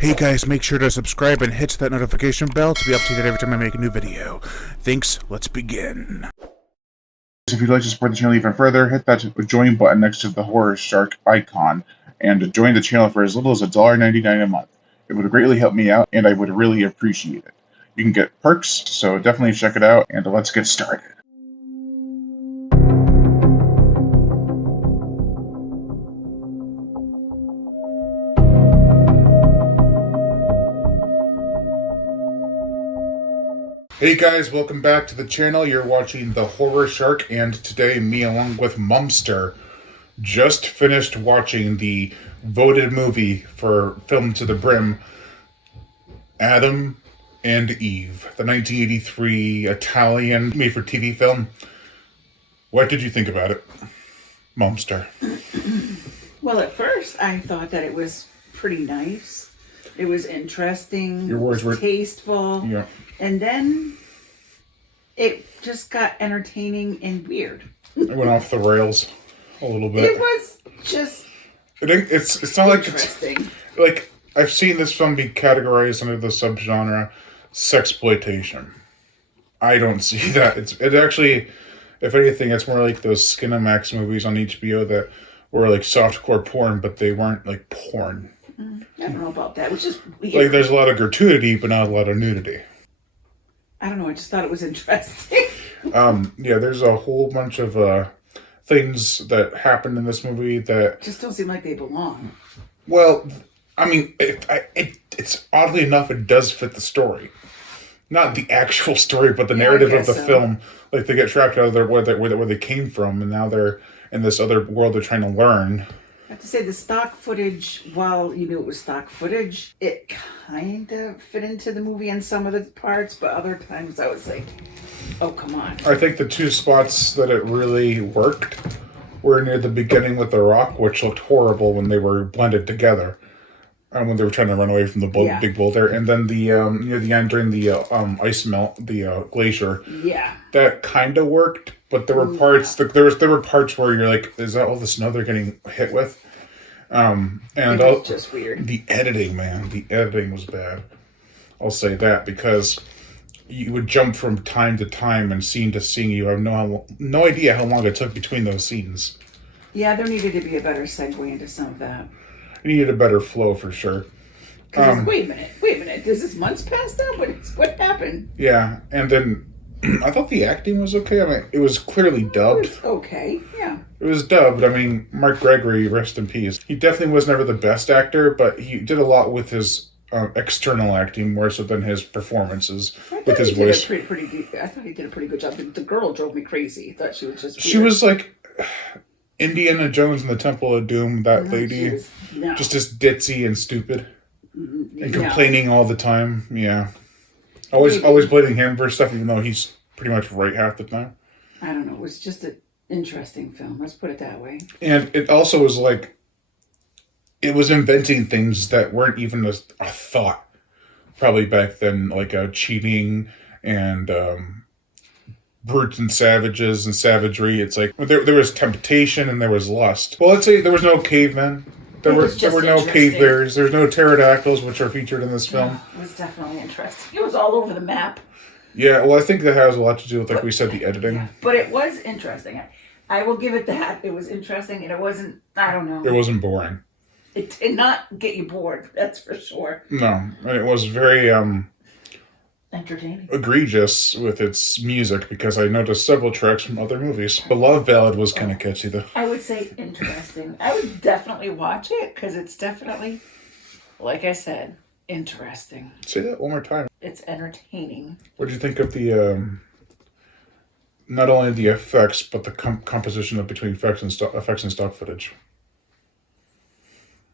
Hey guys, make sure to subscribe and hit that notification bell to be updated every time I make a new video. Thanks, let's begin. If you'd like to support the channel even further, hit that join button next to the horror shark icon and join the channel for as little as $1.99 a month. It would greatly help me out and I would really appreciate it. You can get perks, so definitely check it out and let's get started. Hey guys, welcome back to the channel. You're watching The Horror Shark, and today me along with Mumster just finished watching the voted movie for Film to the Brim, Adam and Eve, the 1983 Italian made-for-TV film. What did you think about it, Mumster? Well, at first I thought that it was pretty nice. It was interesting. Your words were tasteful. Yeah. And then it just got entertaining and weird. It went off the rails a little bit. It was just it's not like interesting. Like I've seen this film be categorized under the subgenre sexploitation. I don't see that. It actually, if anything, it's more like those Skinamax movies on HBO that were like softcore porn, but they weren't like porn. I don't know about that. It was just weird. Like there's a lot of gratuity, but not a lot of nudity. I don't know. I just thought it was interesting. Yeah, there's a whole bunch of things that happened in this movie that just don't seem like they belong. Well, I mean, it's oddly enough, it does fit the story. Not the actual story, but the narrative of the film. Like they get trapped out of where they came from, and now they're in this other world they're trying to learn. I have to say the stock footage, while you knew it was stock footage, it kind of fit into the movie in some of the parts, but other times I was like, oh, come on. I think the two spots that it really worked were near the beginning with the rock, which looked horrible when they were blended together. When they were trying to run away from the big boulder. And then the near the end during the ice melt, the glacier. Yeah. That kind of worked, but there were parts there were parts where you're like, is that all the snow they're getting hit with? And it was just weird. The editing, man, the editing was bad. I'll say that, because you would jump from time to time and scene to scene. You have no idea how long it took between those scenes. Yeah, there needed to be a better segue into some of that. You needed a better flow for sure. Wait a minute. Does this months past that? What happened? Yeah, and then I thought the acting was okay. I mean, it was clearly dubbed. It was okay, yeah. It was dubbed. I mean, Mark Gregory, rest in peace. He definitely was never the best actor, but he did a lot with his external acting more so than his performances with his voice. I thought he did a pretty good job. The girl drove me crazy. I thought she was just weird. She was like Indiana Jones in the Temple of Doom, that lady. Just as ditzy and stupid. And complaining all the time. Yeah. Always blaming him for stuff, even though he's pretty much right half the time. I don't know. It was just an interesting film. Let's put it that way. And it also was like, it was inventing things that weren't even a thought probably back then, like cheating and brutes and savages and savagery. It's like there was temptation and there was lust. Well, let's say there was no cavemen. There were no cave bears. There's no pterodactyls, which are featured in this film. It was definitely interesting. It was all over the map. Yeah, well, I think that has a lot to do with, like we said, the editing. Yeah, but it was interesting. I will give it that. It was interesting, and it wasn't, I don't know. It wasn't boring. It did not get you bored, that's for sure. No, and it was very entertaining, egregious with its music, because I noticed several tracks from other movies. The Love Ballad was kind of catchy, though. I would say interesting. I would definitely watch it, because it's definitely, like I said, interesting. Say that one more time. It's entertaining. What did you think of the, not only the effects, but the composition between effects and stock footage?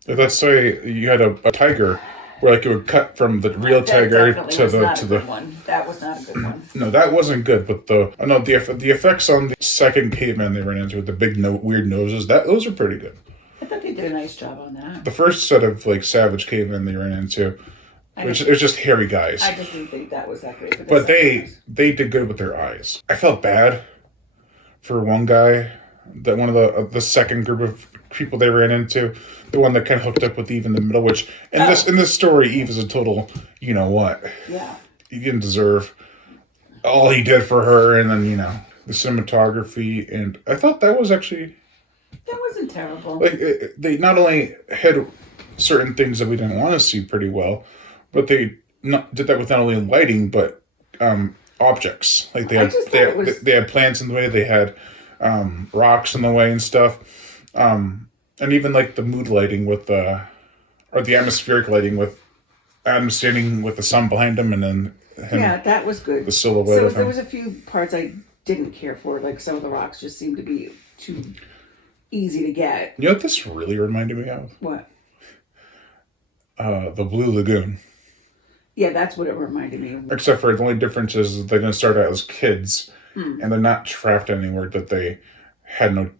Like, let's say you had a tiger, where like it would cut from the real tiger to the one. That was not a good one. No, that wasn't good. But the effects on the second caveman they ran into with the big weird noses, those are pretty good. I thought they did a nice job on that. The first set of like savage cavemen they ran into, it was just hairy guys. I just didn't think that was that great. But they did good with their eyes. I felt bad for one guy, that one of the second group of people they ran into. The one that kind of hooked up with Eve in the middle, which in this story, Eve is a total, you know what? Yeah. He didn't deserve all he did for her, and then, you know, the cinematography, and I thought that was actually... That wasn't terrible. Like, they not only had certain things that we didn't want to see pretty well, but they did that with not only lighting, but objects. Like, they had plants in the way, they had rocks in the way and stuff. And even, like, the mood lighting with or the atmospheric lighting with Adam standing with the sun behind him, and then him, yeah, that was good. The silhouette of him. There was a few parts I didn't care for. Like, some of the rocks just seemed to be too easy to get. You know what this really reminded me of? What? The Blue Lagoon. Yeah, that's what it reminded me of. Except for the only difference is they're going to start out as kids, and they're not trapped anywhere that they had no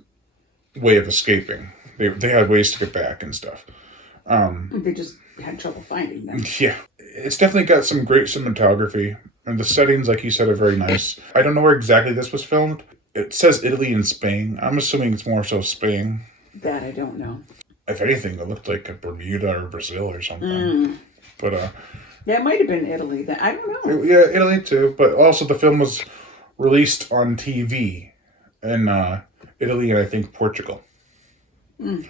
way of escaping. They had ways to get back and stuff. They just had trouble finding them. Yeah. It's definitely got some great cinematography, and the settings, like you said, are very nice. I don't know where exactly this was filmed. It says Italy and Spain. I'm assuming it's more so Spain. That I don't know. If anything, it looked like a Bermuda or Brazil or something. But yeah, it might have been Italy. I don't know. Yeah, Italy too. But also the film was released on TV in Italy and I think Portugal. I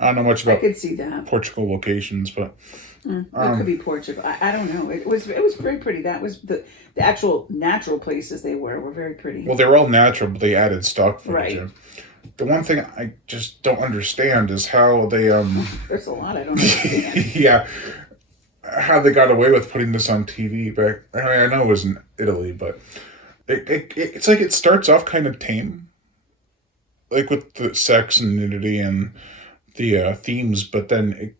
don't know much about I could see that. Portugal locations, but it could be Portugal. I don't know. It was very pretty. That was the actual natural places they were very pretty. Well, they were all natural, but they added stock footage. Right. In. The one thing I just don't understand is how they There's a lot I don't understand. yeah, how they got away with putting this on TV back. I mean, I know it was in Italy, but it's like it starts off kind of tame, like with the sex and nudity and the themes, but then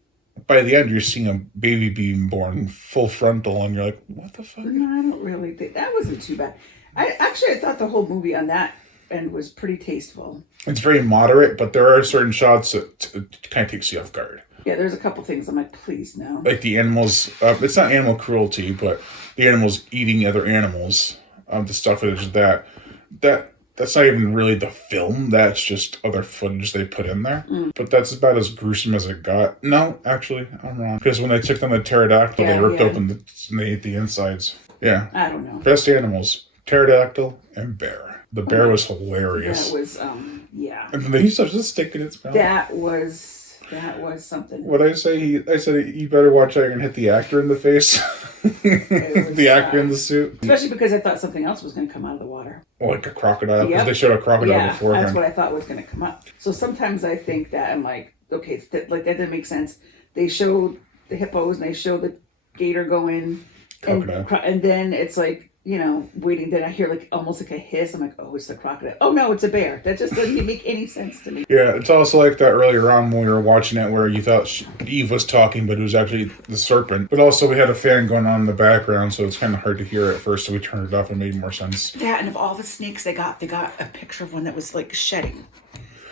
by the end you're seeing a baby being born full frontal, and you're like, what the fuck? No, I don't really think that wasn't too bad. I thought the whole movie on that end was pretty tasteful. It's very moderate, but there are certain shots that kind of takes you off guard. Yeah, there's a couple things I'm like, please no. Like the animals, it's not animal cruelty, but the animals eating other animals. The stuff is that's not even really the film. That's just other footage they put in there. But that's about as gruesome as it got. No, actually, I'm wrong. Because when they took them to pterodactyl, they ripped open and they ate the insides. Yeah. I don't know. Best animals, pterodactyl and bear. The bear was hilarious. That was, yeah. And they used to just stick in its mouth. That was something. What I say? I said you better watch out. You're gonna hit the actor in the face. The actor in the suit. Especially because I thought something else was going to come out of the water. Like a crocodile, because they showed a crocodile beforehand. That's what I thought was going to come up. So sometimes I think that I'm like, okay, that didn't make sense. They showed the hippos and they showed the gator going, and then it's like, you know, waiting. Then I hear like almost like a hiss. I'm like, oh, it's the crocodile. Oh no, it's a bear. That just doesn't make any sense to me. Yeah, it's also like that earlier on when we were watching it, where you thought Eve was talking, but it was actually the serpent. But also we had a fan going on in the background, so it's kind of hard to hear at first. So we turned it off and it made more sense. Yeah, and of all the snakes they got a picture of one that was like shedding.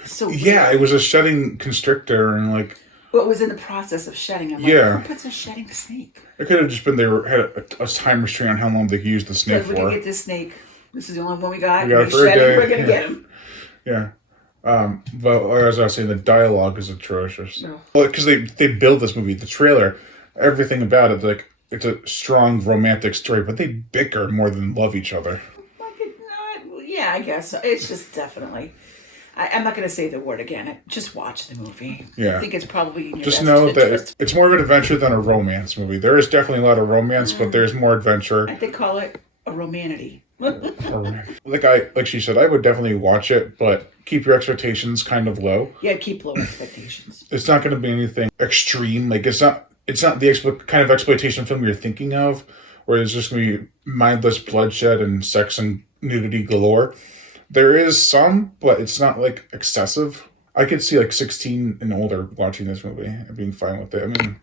So yeah, weird. It was a shedding constrictor, and like. What was in the process of shedding? I'm like, who puts a shedding snake? It could have just been they had a time restraint on how long they could use the snake for. We're going to get this snake. This is the only one we got. We got it for a day. We're going to get him. Yeah. But as I was saying, the dialogue is atrocious. No. Well, because they build this movie, the trailer, everything about it, like, it's a strong romantic story, but they bicker more than love each other. Yeah, I guess. It's just definitely... I'm not going to say the word again. Just watch the movie. Yeah. I think it's probably in your just best know interest. that it's more of an adventure than a romance movie. There is definitely a lot of romance, but there's more adventure. I think call it a romanity. Like she said, I would definitely watch it, but keep your expectations kind of low. Yeah, keep low expectations. It's not going to be anything extreme. Like it's not the kind of exploitation film you're thinking of, where it's just going to be mindless bloodshed and sex and nudity galore. There is some, but it's not like excessive. I could see like 16 and older watching this movie and being fine with it. I mean,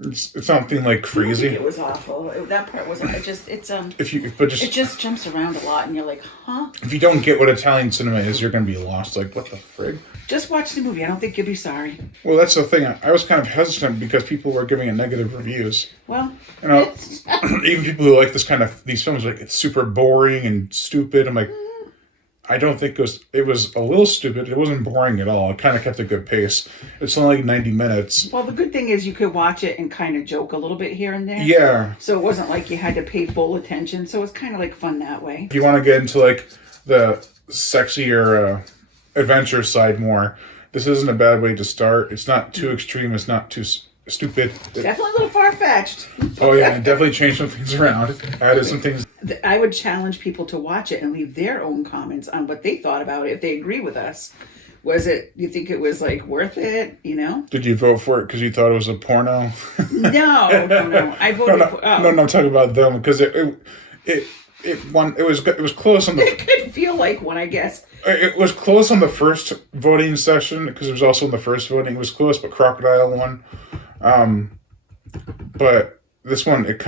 it's nothing like crazy. It was awful. That part wasn't. It just jumps around a lot, and you're like, huh? If you don't get what Italian cinema is, you're going to be lost. Like, what the frig? Just watch the movie. I don't think you'll be sorry. Well, that's the thing. I was kind of hesitant because people were giving it negative reviews. Well, you know, even people who like these films, like it's super boring and stupid. I'm like, I don't think it was a little stupid. It wasn't boring at all. It kind of kept a good pace. It's only like 90 minutes. Well, the good thing is you could watch it and kind of joke a little bit here and there. Yeah. So it wasn't like you had to pay full attention. So it's kind of like fun that way. If you want to get into like the sexier adventure side more, this isn't a bad way to start. It's not too extreme. It's not too stupid. Definitely a little far-fetched. Oh yeah, definitely changed some things around. Added some things. I would challenge people to watch it and leave their own comments on what they thought about it, if they agree with us. You think it was like worth it, you know? Did you vote for it because you thought it was a porno? No. I voted for... Oh. No, I'm talking about them because it won. It was close on the... It could feel like one, I guess. It was close on the first voting session because it was also in the first voting. It was close, but Crocodile won. But this one, it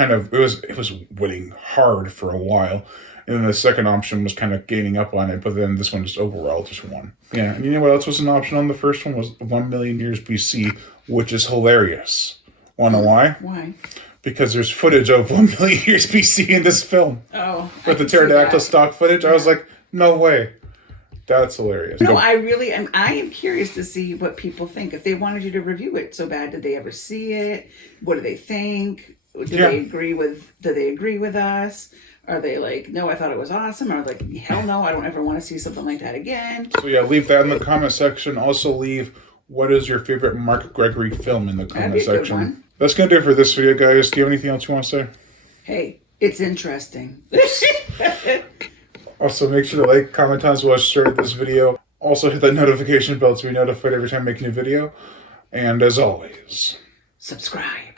was winning hard for a while, and then the second option was kind of gaining up on it. But then this one just overall just won. Yeah, and you know what else was an option on the first one was 1 million years BC, which is hilarious. Wanna know why? Why? Because there's footage of 1 million years BC in this film. Oh, with the pterodactyl stock footage. I was like, no way. That's hilarious. No, I really am. I am curious to see what people think. If they wanted you to review it so bad, did they ever see it? What do they think? Do they agree with us? Are they like, no, I thought it was awesome? Or like, hell no, I don't ever want to see something like that again? So yeah, leave that in the comment section. Also leave what is your favorite Mark Gregory film in the comment section. That's gonna do it for this video, guys. Do you have anything else you want to say? Hey, it's interesting. Also, make sure to like, comment, as well as share this video. Also, hit that notification bell to be notified every time I make a new video. And as always, subscribe.